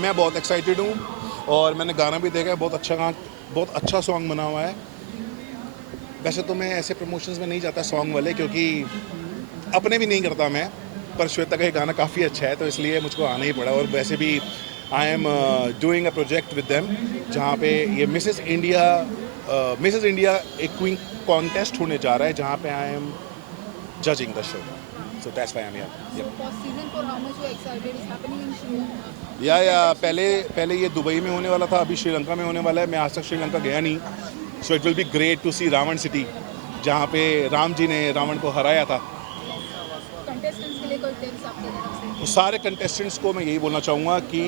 मैं बहुत एक्साइटेड हूँ और मैंने गाना भी देखा है, बहुत अच्छा सॉन्ग बना हुआ है। वैसे तो मैं ऐसे प्रमोशंस में नहीं जाता सॉन्ग वाले, क्योंकि अपने भी नहीं करता मैं, पर श्वेता का ये गाना काफ़ी अच्छा है तो इसलिए मुझको आना ही पड़ा। और वैसे भी I am doing a project with them, जहाँ पे ये मिसेस इंडिया एक क्वीन कॉन्टेस्ट होने जा रहा है, जहाँ पे I am judging the show. So that's why I'm here. So Yep. for season 4, how much you are excited is happening in Sri Lanka? या Preparations पहले क्या है? पहले ये दुबई में होने वाला था, अभी श्रीलंका में होने वाला है। मैं आज तक श्रीलंका गया नहीं, so it will be great to see Ravan city, जहाँ पे राम जी ने रावण को हराया था। कंटेस्टेंट्स के लिए कोई टिप्स आपकी तरफ से? तो सारे कंटेस्टेंट्स को मैं यही बोलना चाहूँगा कि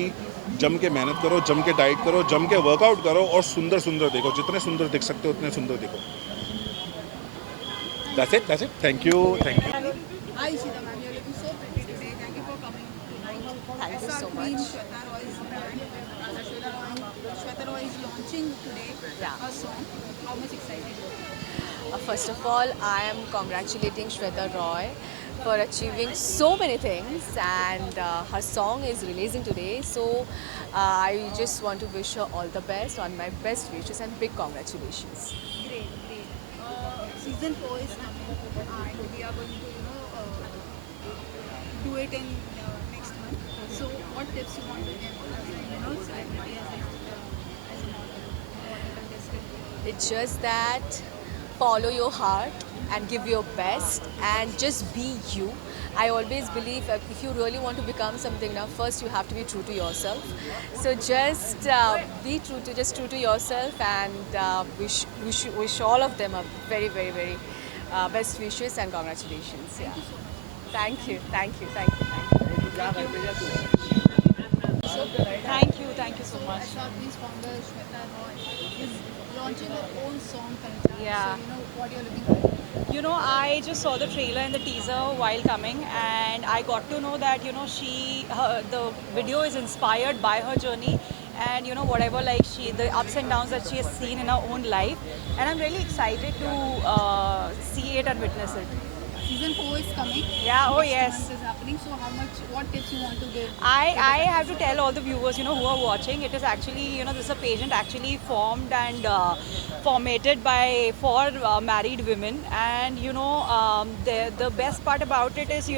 जम के मेहनत करो, जम के डाइट करो, जम के वर्कआउट करो और सुंदर सुंदर देखो, जितने सुंदर दिख सकते हो उतने सुंदर देखो। That's it. Thank you. Hi Ishita ma'am, you're looking so pretty today. Thank you for coming tonight. Thank you SR so Queen much. Shweta Roy's brand. Shweta Roy is launching today Yeah. her song. How much excited? First of all, I am congratulating Shweta Roy for achieving so many things, and her song is releasing today. So I just want to wish her all the best, on my best wishes, and big congratulations. Great, great. Season 4 is coming and we are going to, do it in next month. So what tips you want to give as a, celebrity, as a model, or a contestant? It's just that follow your heart and give your best and just be you. I always believe if you really want to become something, now first you have to be true to yourself. So just be true to yourself, and wish all of them a very very very best wishes and congratulations. Yeah. Thank you. Thank you. Thank you. Thank you. Thank you so much. SR Queen's founder Shweta Roy is launching her own song Pehchan. Yeah. So what you're looking for. I just saw the trailer and the teaser while coming, and I got to know that the video is inspired by her journey, and whatever the ups and downs that she has seen in her own life, and I'm really excited to see it and witness it. Season 4 is coming. Yeah, oh Next yes. month is happening. So what tips you want to give? I have to tell all the viewers, who are watching, it is actually, this is a pageant actually formed and formatted for married women, and the best part about it is,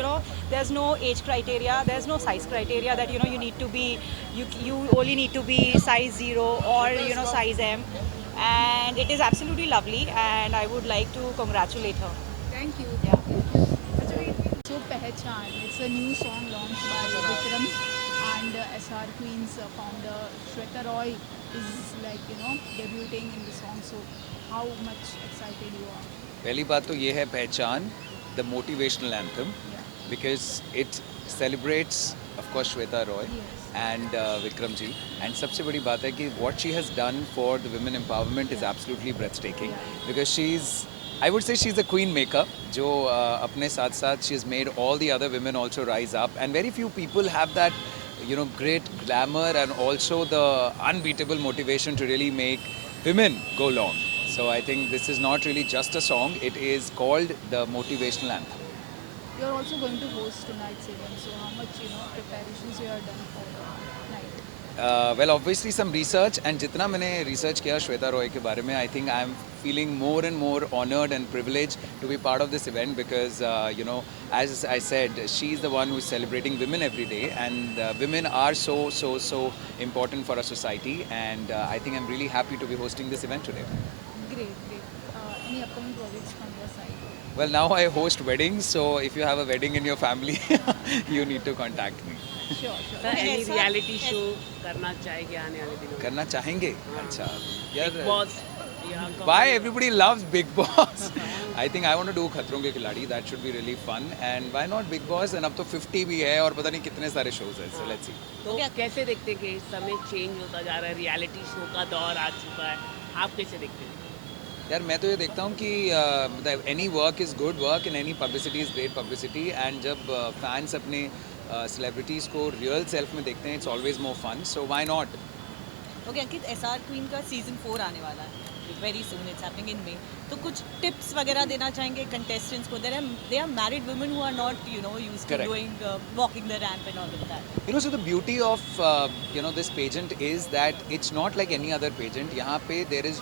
there's no age criteria, there's no size criteria that you need to be, you only need to be size 0 or size M, and it is absolutely lovely, and I would like to congratulate her. Thank you. Yeah. So Pehchan, it's a new song launched by Vikram, and SR Queen's founder Shweta Roy is debuting in the song. So how much excited you are? पहली बात तो ये है पहचान, the motivational anthem, Yeah. Because it celebrates of course Shweta Roy Yes. And Vikram ji, and सबसे बड़ी बात है कि what she has done for the women empowerment is absolutely breathtaking, because she is, I would say she's a queen maker, जो अपने साथ साथ she has made all the other women also rise up, and very few people have that, great glamour and also the unbeatable motivation to really make women go long. So I think this is not really just a song, it is called the motivational anthem. You're also going to host tonight's event. So how much preparations you have done for the night? Well, obviously some research, and जितना मैंने research किया श्वेता रॉय के बारे में, I think I am feeling more and more honored and privileged to be part of this event, because as I said, she is the one who is celebrating women every day, and women are so important for our society, and I think I'm really happy to be hosting this event today. Great, great. Any upcoming projects from your side? Well, now I host weddings, so if you have a wedding in your family, you need to contact me. Sure, sure. Sir any reality show करना चाहेंगे आने वाले दिनों में? करना चाहेंगे? अच्छा यार, बिग बॉस या why everybody loves Big Boss? I think I want to do खतरों के खिलाड़ी, that should be really fun, and why not Big Boss? And अब तो 50 भी है और पता नहीं कितने सारे shows हैं, so let's see. तो कैसे देखते हैं कि इस समय चेंज होता जा रहा है, रियलिटी शो का दौर आ चुका है, आप कैसे देखते हैं? यार मैं तो ये देखता हूँ कि any work is good work and any publicity is great publicity, and जब फैंस अपने सेलिब्रिटीज़ को रियल सेल्फ में देखते हैं, it's always more fun, so why not. Okay Ankit, SR Queen का सीजन 4 आने वाला है, very soon, it's happening in May. तो कुछ टिप्स वगैरह देना चाहेंगे कंटेस्टेंट्स को? They are married women who are not used to Correct. Doing walking the ramp and all of that. You know, so the beauty of this pageant is that it's not like any other pageant. यहाँ पे there is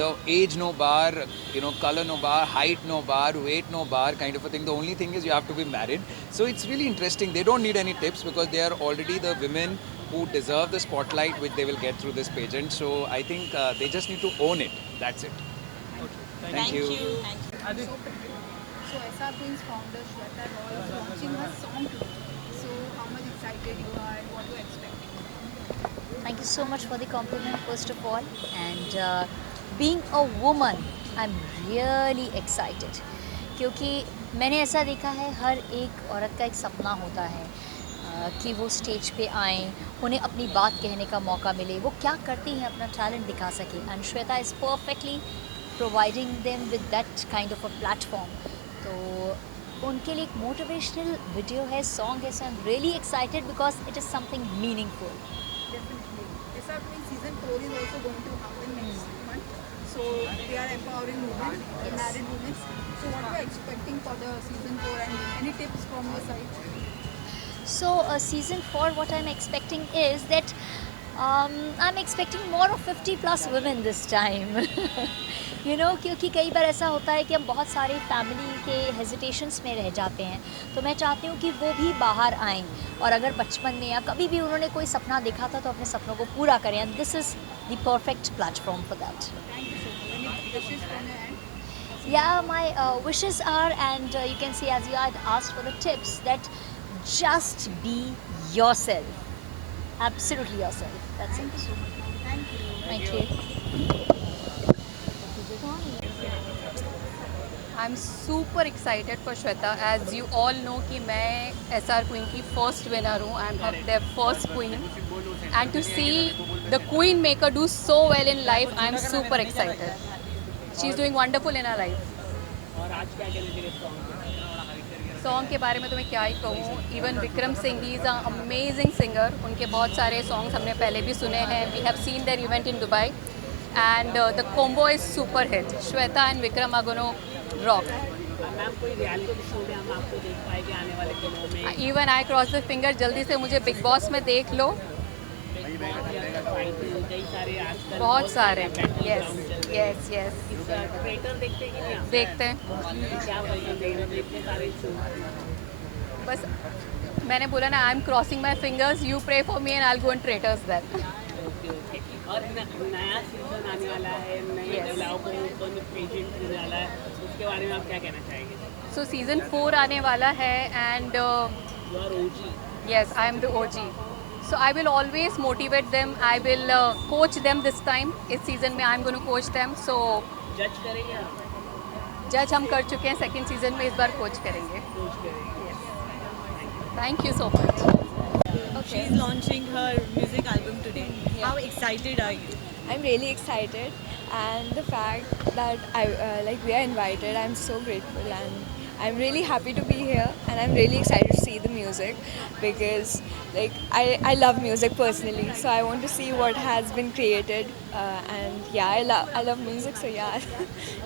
the age no bar, color no bar, height no bar, weight no bar kind of a thing. The only thing is you have to be married. So it's really interesting. They don't need any tips because they are already the women who deserve the spotlight which they will get through this pageant. So I think they just need to own it. That's it. Thank you. So SR Queen's founder Shweta Roy is launching her song today. So how much excited you are and what you are expecting? Thank you so much for the compliment, first of all. And being a woman, I'm really excited. क्योंकि मैंने ऐसा देखा है हर एक औरत का एक सपना होता है कि वो स्टेज पे आएँ, उन्हें अपनी बात कहने का मौका मिले, वो क्या करती हैं अपना टैलेंट दिखा सके. And Shweta is perfectly providing them with that kind of a platform. तो उनके लिए एक मोटिवेशनल वीडियो है, सॉन्ग है. So I am really excited because it is something meaningful. Definitely. SR Queen season 4 is also going to happen next month. So they are empowering women, married women. So what are you expecting for the season 4 and any tips from your side? So season 4, what I'm expecting is that I'm expecting more of 50 plus women this time. क्योंकि कई बार ऐसा होता है कि हम बहुत सारे family के हेजिटेशंस में रह जाते हैं. तो मैं चाहती हूँ कि वो भी बाहर आएँ और अगर बचपन में या कभी भी उन्होंने कोई सपना देखा था तो अपने सपनों को पूरा करें. And this is the perfect platform for that. Thank you so much. Any wishes from your end? Yeah, my wishes are, and you can see as you had asked for the tips, that just be yourself. Absolutely yourself. That's Thank it. you so much. Thank you. Thank you. I'm super excited for Shweta. As you all know कि मैं SR Queen की first winner हूँ. I'm their first queen. And to see the queen maker do so well in life, I'm super excited. She's doing wonderful in her life. और आज क्या कहना चाहिए song? Song के बारे में तो मैं क्या ही कहूँ. Even Vikram Singh, he is a amazing singer. उनके बहुत सारे सॉन्ग्स हमने पहले भी सुने हैं. We have seen their event in Dubai and the combo is super hit. Shweta and Vikram are gonna rock. Ma'am कोई रियलिटी शो में हम आपको देख पाएंगे आने वाले दिनों में? Even I cross the finger, जल्दी से मुझे बिग बॉस में देख लो. कई सारे आजकल बहुत सारे. battle यस ground चल रहे हैं। यस यस इस ट्रेटर देखते हैं कि नहीं आप? देखते हैं. क्या पसंद है इतने सारे शो? बस मैंने बोला ना, I am crossing my fingers. You pray for me and I will go and traitors then. Okay okay. और नया सीजन आने वाला है, नई Yes. महिलाओं को ओपन पेजेंट होने वाला है, उसके बारे में आप क्या कहना चाहेंगे? सो सीज़न 4 आने वाला है and you are OG. yes, I am the OG. So I will always motivate them. I will coach them this time. इस सीज़न में I am going to coach them. So जज करेंगे आप? जज हम कर चुके हैं सेकंड सीज़न में, इस बार कोच करेंगे. कोच करेंगे. Thank you so much. She's launching her music album today. How excited are you? I'm really excited, and the fact that we are invited, I'm so grateful, and I'm really happy to be here, and I'm really excited to see the music because I love music personally, so I want to see what has been created, and yeah, I love music, so yeah,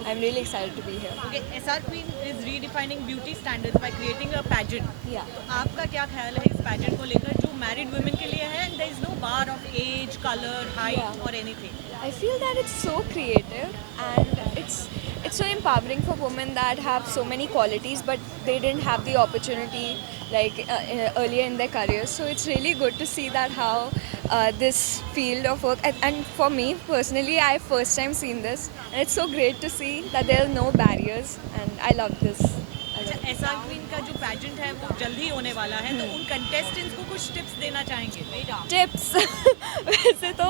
I'm really excited to be here. Okay, SR Queen is redefining beauty standards by creating a pageant. Yeah. तो आपका क्या ख्याल है इस pageant को लेकर जो married women के लिए है, and there is no bar of age, color, height Yeah. or anything. I feel that it's so creative, and it's so empowering for women that have so many qualities but they didn't have the opportunity earlier in their careers. So it's really good to see that how this field of work, and for me personally, I first time seen this, and it's so great to see that there are no barriers, and I love this. अच्छा, SR Queen का जो pageant है वो जल्द ही होने वाला है, तो उन contestants को कुछ tips देना चाहेंगे? टिप्स वैसे तो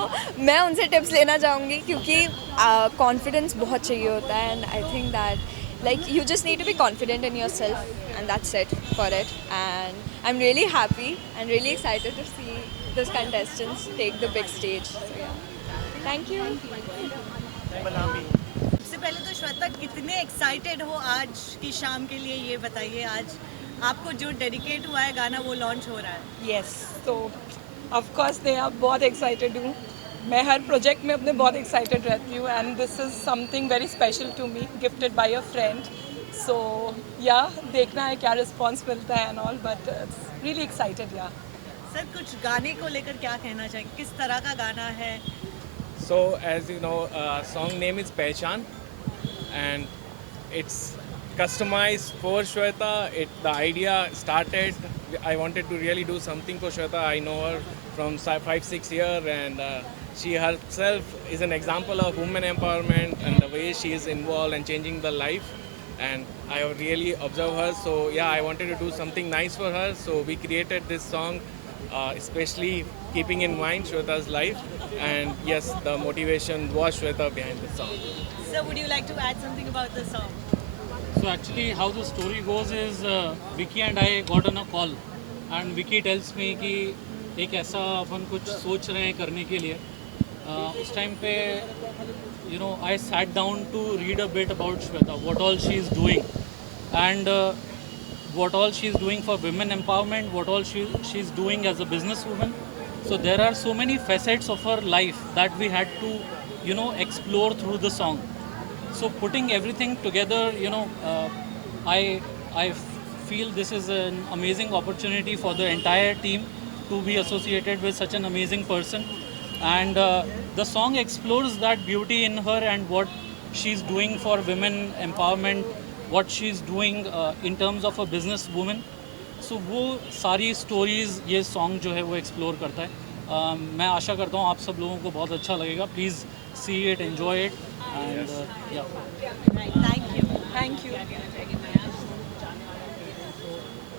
मैं उनसे टिप्स लेना चाहूँगी क्योंकि कॉन्फिडेंस बहुत चाहिए होता है, and I think that you just need to be confident in yourself, and that's it for it. And I'm really happy and really excited to see those contestants take the big stage. So yeah, thank you. सबसे पहले तो श्वेता, कितने excited हो आज की शाम के लिए, ये बताइए. आज आपको जो डेडिकेट हुआ है गाना वो लॉन्च हो रहा है. यस, तो ऑफ कोर्स मैं अब बहुत एक्साइटेड हूँ मैं हर प्रोजेक्ट में अपने बहुत एक्साइटेड रहती हूँ and this is something very special to me, gifted by a friend. So yeah देखना है क्या रिस्पॉन्स मिलता है and all, but really excited. Yeah sir कुछ गाने को लेकर क्या कहना चाहिए, किस तरह का गाना है? So as you know, song name is Pehchan, and it's customized for Shweta. The idea started. I wanted to really do something for Shweta. I know her from 5-6 years, and she herself is an example of women empowerment and the way she is involved and changing the life. And I have really observed her. So yeah, I wanted to do something nice for her. So we created this song, especially keeping in mind Shweta's life. And yes, the motivation was Shweta behind the song. Sir, would you like to add something about the song? So actually how the story goes is Vicky and I got on a call and Vicky tells me कि एक ऐसा अपन कुछ सोच रहे हैं करने के लिए. उस टाइम पे I sat down to read a bit about Shweta, what all she is doing and what all she is doing for women empowerment, what all she is doing as a businesswoman. So there are so many facets of her life that we had to explore through the song. So putting everything together, I feel this is an amazing opportunity for the entire team to be associated with such an amazing person. And the song explores that beauty in her and what she's doing for women empowerment, what she's doing in terms of a business woman. So वो सारी stories ये song जो है वो explore करता है. मैं आशा करता हूँ आप सब लोगों को बहुत अच्छा लगेगा. Please see it, enjoy it, and yeah. Thank you.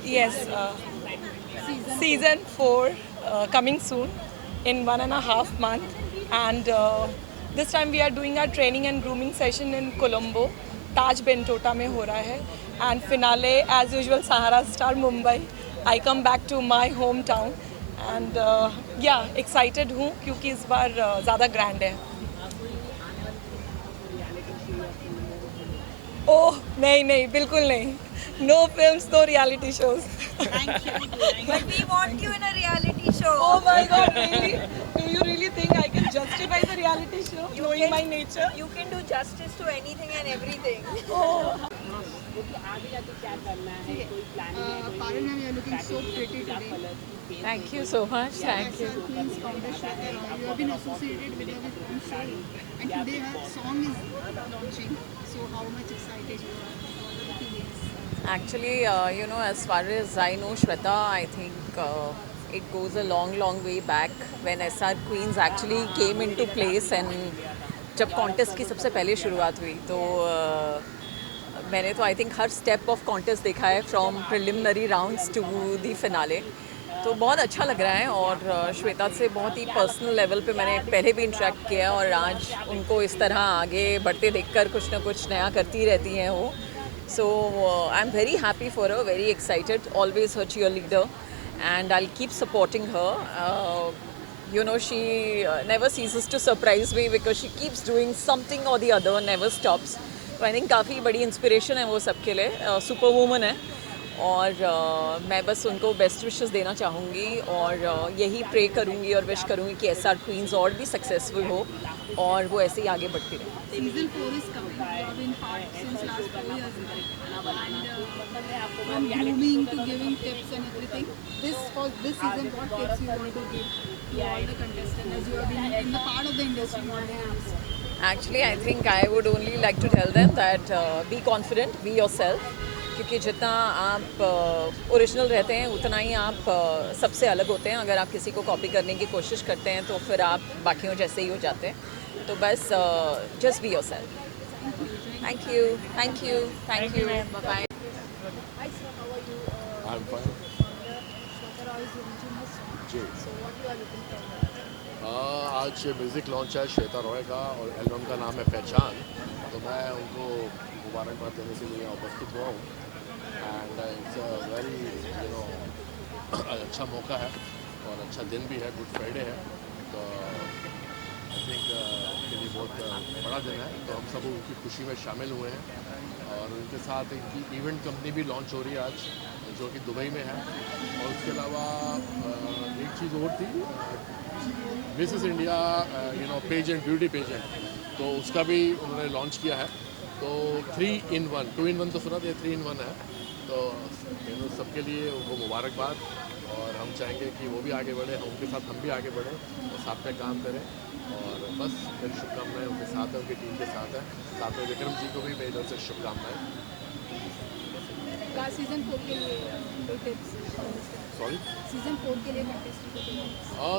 Yes, season 4 coming soon in 1.5 months, and this time we are doing our training and grooming session in Colombo. Taj Bentota में हो रहा है, and finale as usual Sahara Star Mumbai. I come back to my hometown, and yeah, excited हूँ क्योंकि इस बार ज़्यादा grand है. ओह नहीं बिल्कुल नहीं. No films, no reality shows. Thank you. But we want you in a reality show. Oh my God, really? Do you really think I can justify the reality show, knowing my nature? You can do justice to anything and everything. Oh. Parul ma'am, you're looking so pretty today. Thank you so much. Thank you. Queen's founder Shweta Roy. You have been associated with her with one show, and today her song is launching. So how much excited you are? What are the feelings? Actually, as far as I know Shweta, I think it goes a long way back when SR Queens actually came into place, and जब contest की सबसे पहले शुरुआत हुई तो मैंने तो I think her step of contest देखा है from preliminary rounds to the finale. तो बहुत अच्छा लग रहा है और श्वेता से बहुत ही पर्सनल लेवल पे मैंने पहले भी इंटरेक्ट किया और आज उनको इस तरह आगे बढ़ते देखकर कुछ ना कुछ नया करती रहती हैं वो. So I'm very happy for her, very excited, always her cheerleader, and I'll keep supporting her. She never ceases to surprise me because she keeps doing something or the other, never stops. So I think काफ़ी बड़ी inspiration है वो सबके लिए, superwoman है और मैं बस उनको बेस्ट विशेस देना चाहूँगी और यही प्रे करूँगी और विश करूँगी कि SR Queens और भी सक्सेसफुल हो और वो ऐसे ही आगे बढ़ती रहे. Season 4 is coming. You have been part since last 4 years now. And from grooming to giving tips and everything, for this season, what tips you want to give to all the contestants as you have been in the part of the industry all the years? Actually, I think I would only like to tell them that be confident, be yourself. क्योंकि जितना आप original रहते हैं उतना ही आप सबसे अलग होते हैं. अगर आप किसी को कॉपी करने की कोशिश करते हैं तो फिर आप बाकियों जैसे ही हो जाते हैं. तो बस just be yourself. Thank you. Bye bye. I'm fine. जी. आज म्यूज़िक लॉन्च है श्वेता रॉय का और एल्बम का नाम है पहचान. तो मैं उनको मुबारकबाद देने के लिए उपस्थित हुआ हूँ. एंड इट्स अ वेरी अच्छा मौका है और अच्छा दिन भी है. गुड फ्राइडे है तो आई थिंक के लिए बहुत बड़ा दिन है. तो हम सब उनकी खुशी में शामिल हुए हैं और उनके साथ इनकी इवेंट कंपनी भी लॉन्च हो रही है आज जो कि दुबई में है. और उसके अलावा एक चीज़ और थी Mrs India pageant, beauty pageant, तो उसका भी उन्होंने लॉन्च किया है। तो 3 in 1, 2 in 1 तो सुना था, 3 in 1 है। तो सबके लिए उनको मुबारकबाद, और हम चाहेंगे कि वो भी आगे बढ़े, उनके साथ हम भी आगे बढ़ें और साथ में काम करें। और बस मेरी शुभकामनाएं उनके साथ है, उनकी टीम के साथ है। साथ में विक्रम जी को भी मेरी तरफ से शुभकामनाएं। सीजन 4 के लिए टिप्स, सॉरी, सीजन 4 के लिए कंटेस्टेंट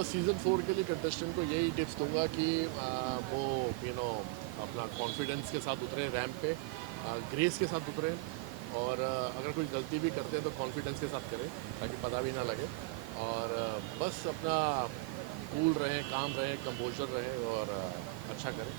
सीज़न 4 के लिए कंटेस्टेंट को यही टिप्स दूंगा कि वो अपना कॉन्फिडेंस के साथ उतरे रैंप पे, ग्रेस के साथ उतरे, और अगर कोई गलती भी करते हैं तो कॉन्फिडेंस के साथ करें ताकि पता भी ना लगे। और बस अपना कूल रहें, काम रहें, कंपोजर रहें और अच्छा करें।